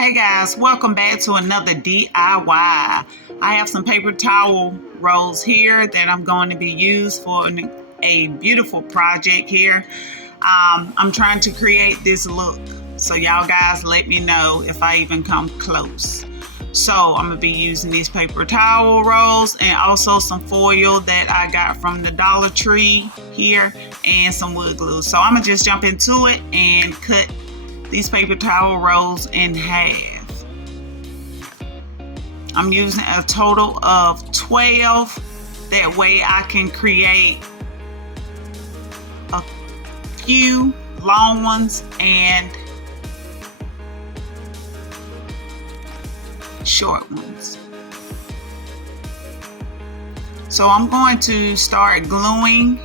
Hey guys, welcome back to another DIY. I have some paper towel rolls here that I'm going to be used for a beautiful project here. I'm trying to create this look, so y'all guys let me know if I even come close. So I'm going to be using these paper towel rolls and also some foil that I got from the Dollar Tree here and some wood glue. So I'm going to just jump into it and cut these paper towel rolls in half. I'm using a total of 12. That way I can create a few long ones and short ones. So I'm going to start gluing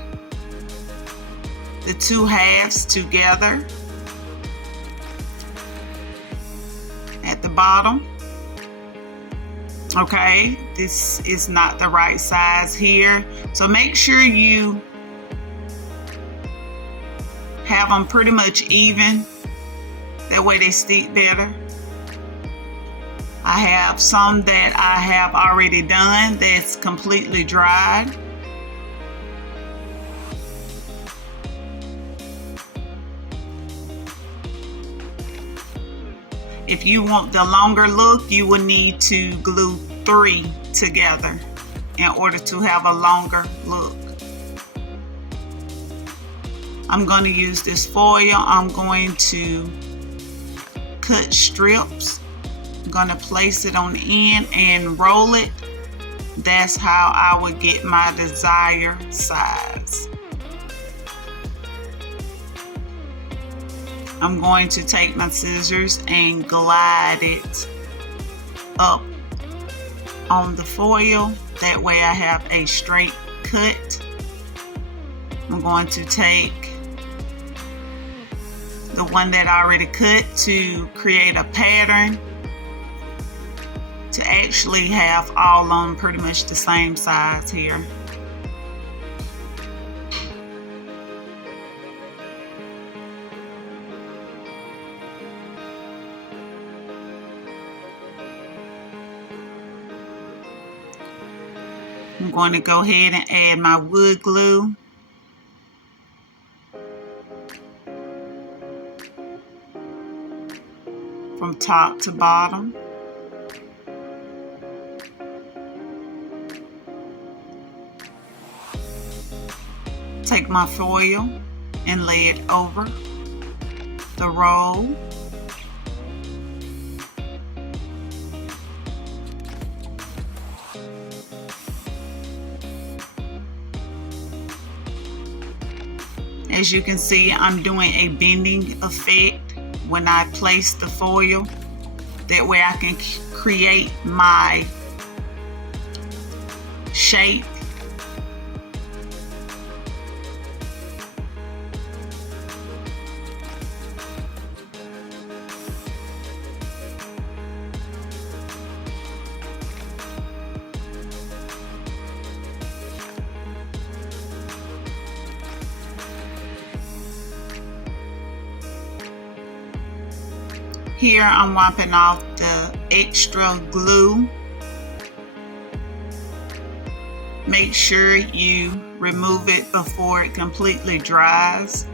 the two halves together at the bottom. Okay, this is not the right size here, so make sure you have them pretty much even, that way they stick better. I have some that I have already done that's completely dried. If you want the longer look, you will need to glue 3 together in order to have a longer look. I'm going to use this foil. I'm going to cut strips. I'm going to place it on the end and roll it. That's how I would get my desired size. I'm going to take my scissors and glide it up on the foil. That way I have a straight cut. I'm going to take the one that I already cut to create a pattern to actually have all of them pretty much the same size here. I'm going to go ahead and add my wood glue. From top to bottom. Take my foil and lay it over the roll. As you can see, I'm doing a bending effect when I place the foil. That way I can create my shape. Here I'm wiping off the extra glue. Make sure you remove it before it completely dries.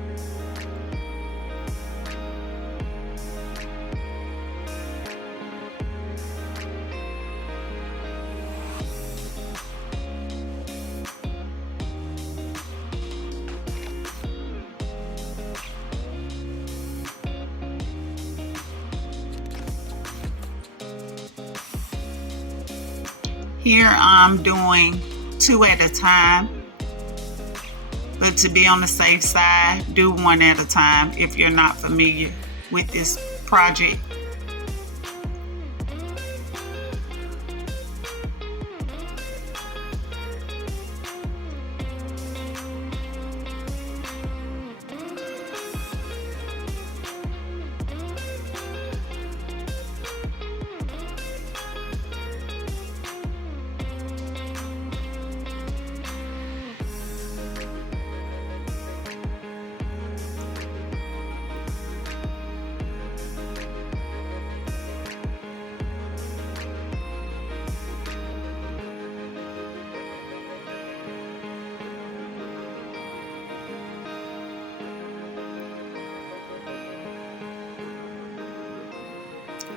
Here I'm doing 2 at a time, but to be on the safe side, do 1 at a time if you're not familiar with this project.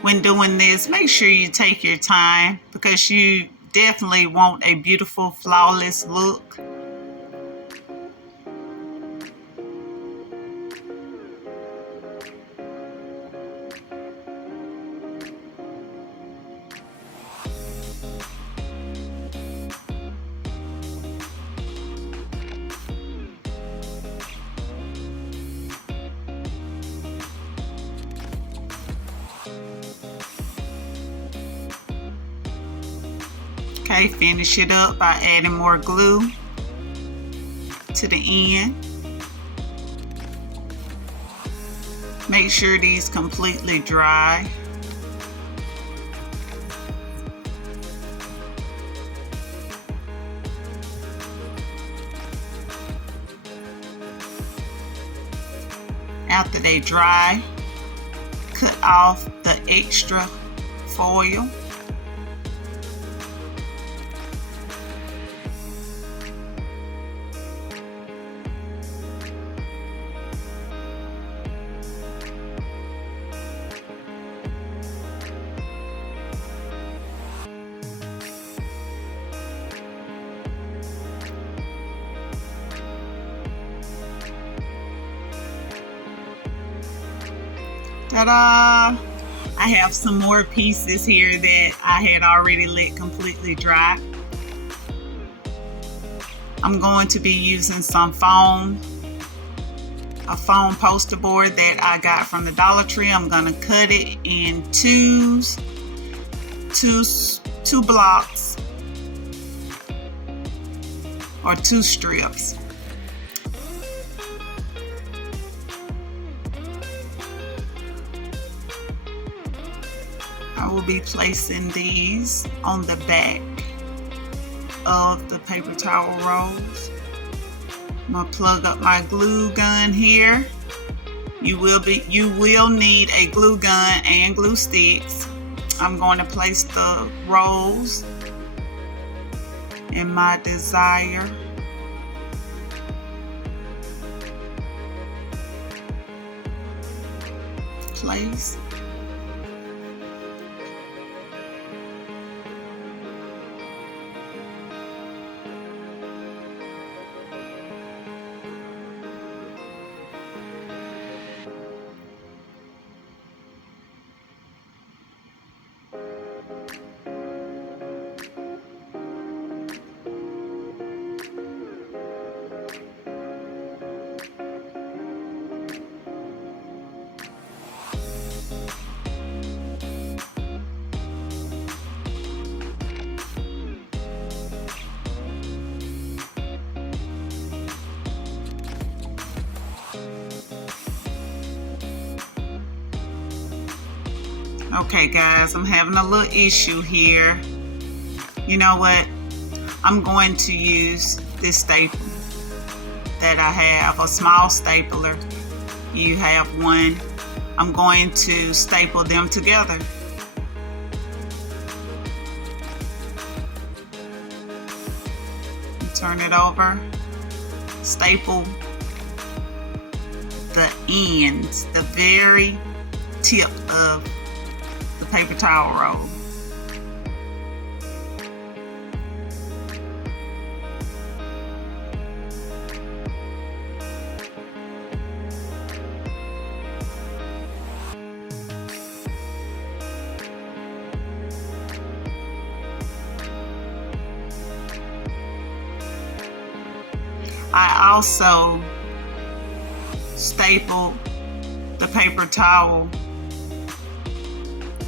when doing this, make sure you take your time because you definitely want a beautiful, flawless look. Okay, finish it up by adding more glue to the end. Make sure these completely dry. After they dry, cut off the extra foil. Ta-da! I have some more pieces here that I had already let completely dry. I'm going to be using some foam, a foam poster board that I got from the Dollar Tree. I'm going to cut it in two blocks or 2 strips. I will be placing these on the back of the paper towel rolls. I'm going to plug up my glue gun here. You will need a glue gun and glue sticks. I'm going to place the rolls in my desired place. Okay guys, I'm having a little issue here. You know what? I'm going to use this staple that I have, a small stapler. You have one. I'm going to staple them together. Turn it over. Staple the ends, the very tip of the paper towel roll. I also stapled the paper towel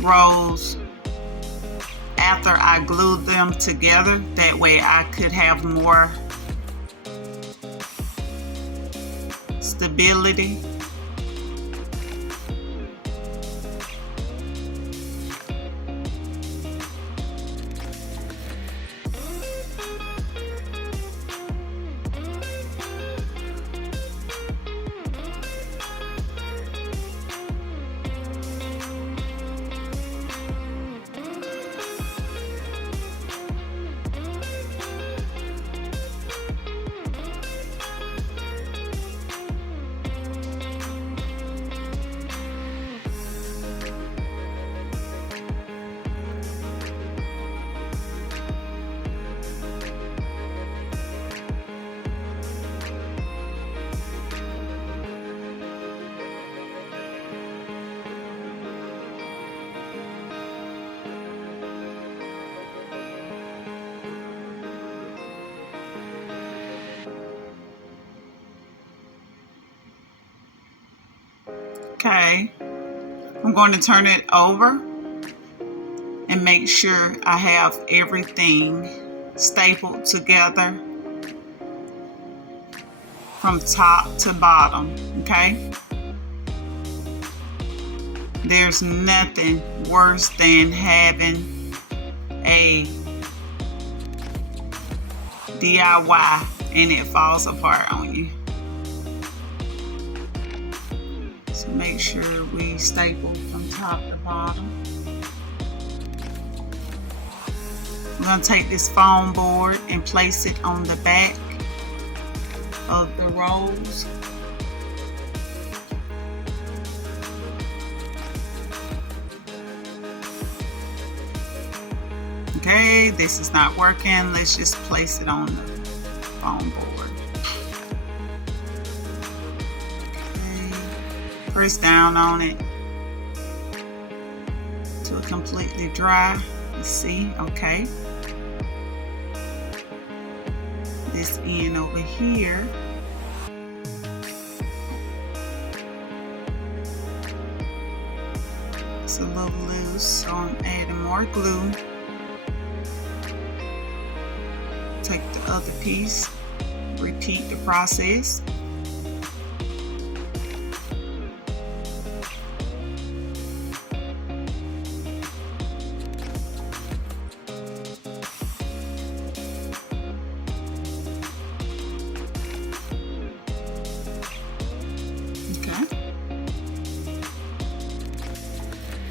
rolls after I glued them together. That way I could have more stability. Okay, I'm going to turn it over and make sure I have everything stapled together from top to bottom, okay? There's nothing worse than having a DIY and it falls apart on you. So make sure we staple from top to bottom. I'm going to take this foam board and place it on the back of the rolls. Okay, this is not working. Let's just place it on the foam board. Okay, press down on it till it's completely dry. Let's see, okay. This end over here. It's a little loose, so I'm adding more glue. Take the other piece, repeat the process.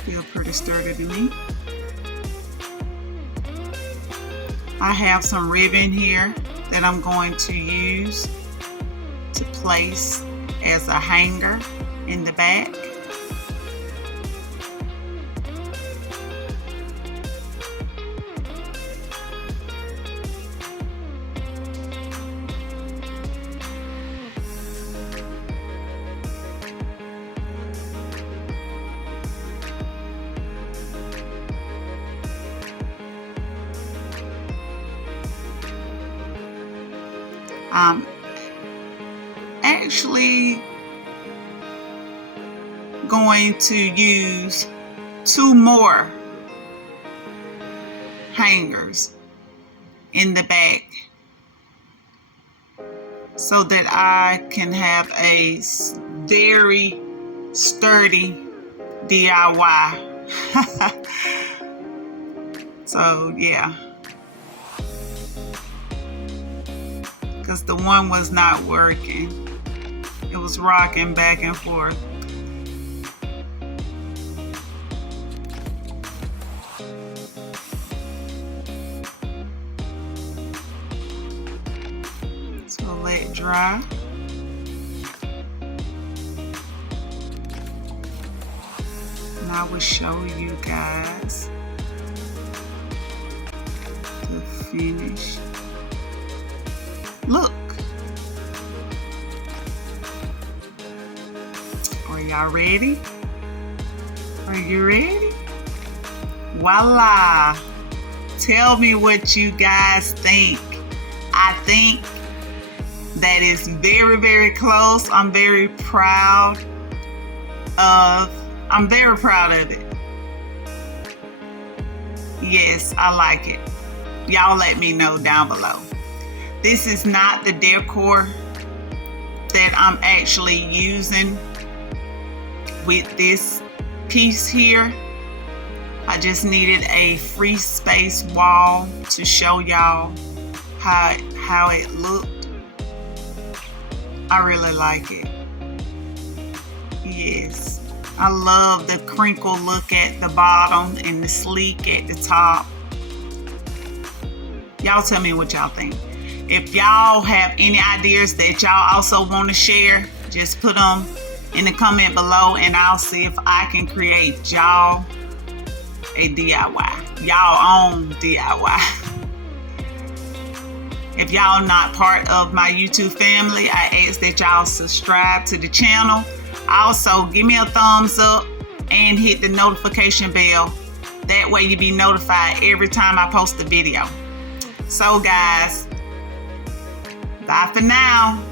Feel pretty sturdy to me. I have some ribbon here that I'm going to use to place as a hanger in the back. I'm actually going to use 2 more hangers in the back so that I can have a very sturdy DIY. So yeah. Because the one was not working. It was rocking back and forth. So let it dry. And I will show you guys the finish. Look. Are y'all ready? Are you ready? Voila. Tell me what you guys think. I think that is very, very close. I'm very proud of it. Yes, I like it. Y'all let me know down below. This is not the decor that I'm actually using with this piece here. I just needed a free space wall to show y'all how it looked. I really like it. Yes, I love the crinkle look at the bottom and the sleek at the top. Y'all tell me what y'all think. If y'all have any ideas that y'all also want to share, just put them in the comment below and I'll see if I can create y'all a DIY, y'all own DIY. If y'all not part of my YouTube family, I ask that y'all subscribe to the channel. Also, give me a thumbs up and hit the notification bell. That way you'll be notified every time I post a video. So guys, bye for now.